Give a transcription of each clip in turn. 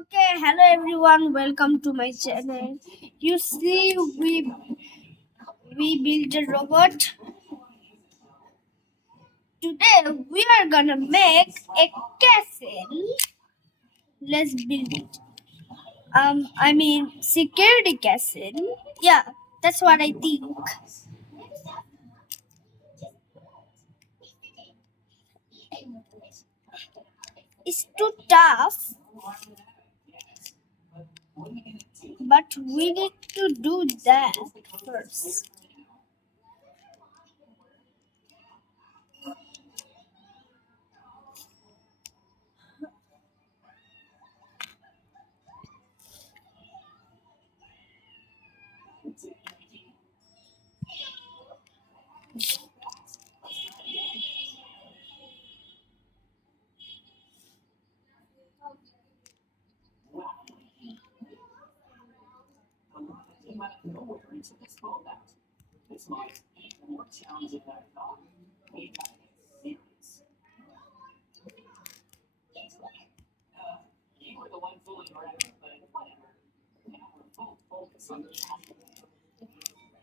Okay, hello everyone. Welcome to my channel. You see, we built a robot. Today we are gonna make a castle. Let's build it. Security castle. Yeah, that's what I think. It's too tough, but we need to do that first.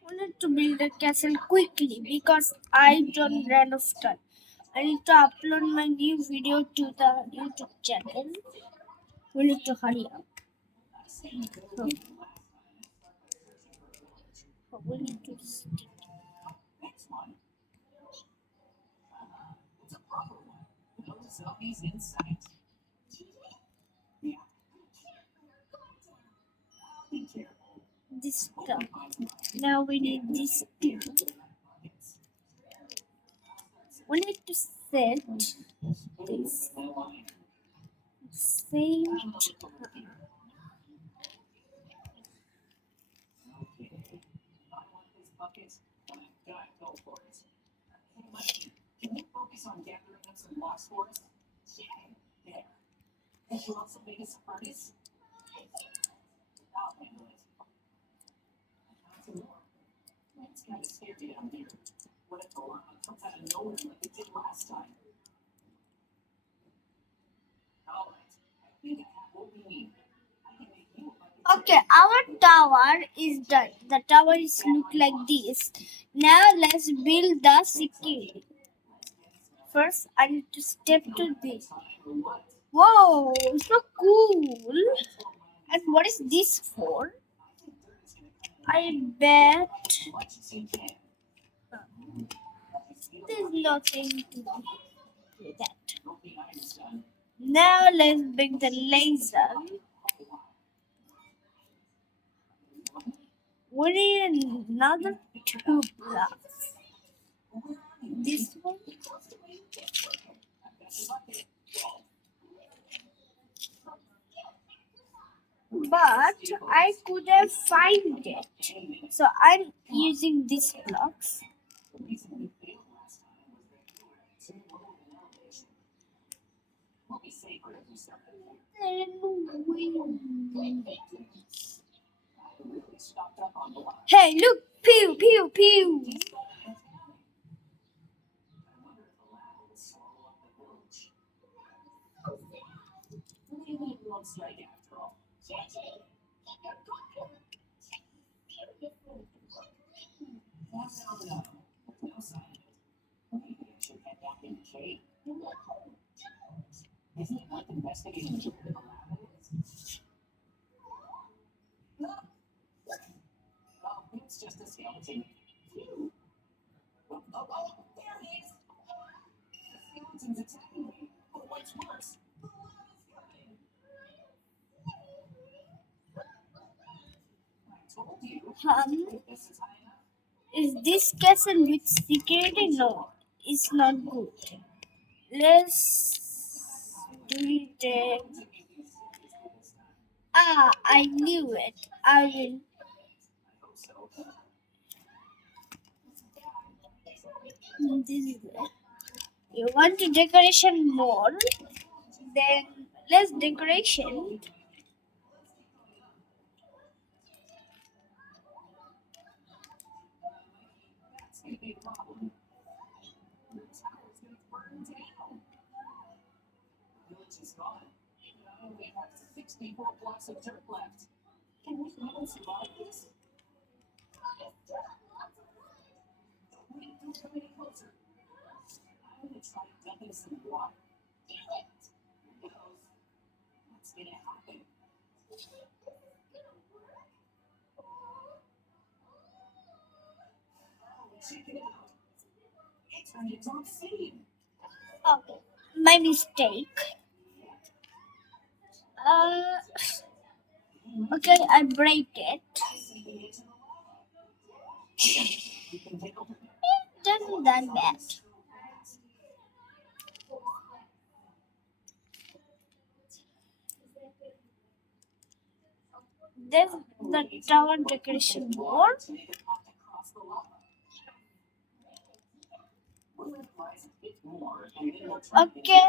We need to build a castle quickly because I don't run of time. I need to upload my new video to the YouTube channel. We need to hurry up. So, we need to stick. This stuff. Now we need this too. We need to set this same. Okay, our tower is done. The tower is look like this. Now let's build the security. First, I need to step to this. Whoa, so cool! And what is this for? I bet there's nothing to do that. Now let's bring the laser. We need another two blocks. This one. But I couldn't find it. So I'm using these blocks. Then hey, look! Pew, pew, pew! Is this castle with security? No, it's not good. Let's do it. I knew it. I will. This is it. You want to decoration more? Then less decoration. Okay, my mistake. Uh, okay, I break it. Doesn't that bad? There's the tower decoration board. Okay,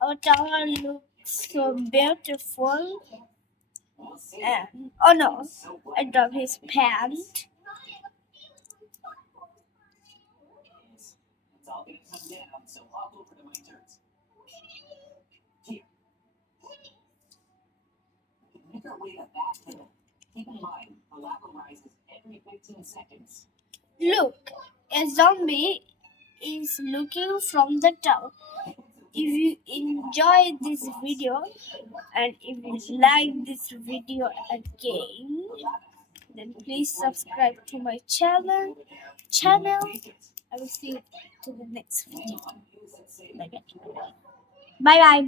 our tower looks so beautiful. And oh no, I dropped his pant. Look, a zombie is looking from the tower. If you enjoyed this video and if you like this video again, then please subscribe to my channel. I will see you to the next video. Bye bye.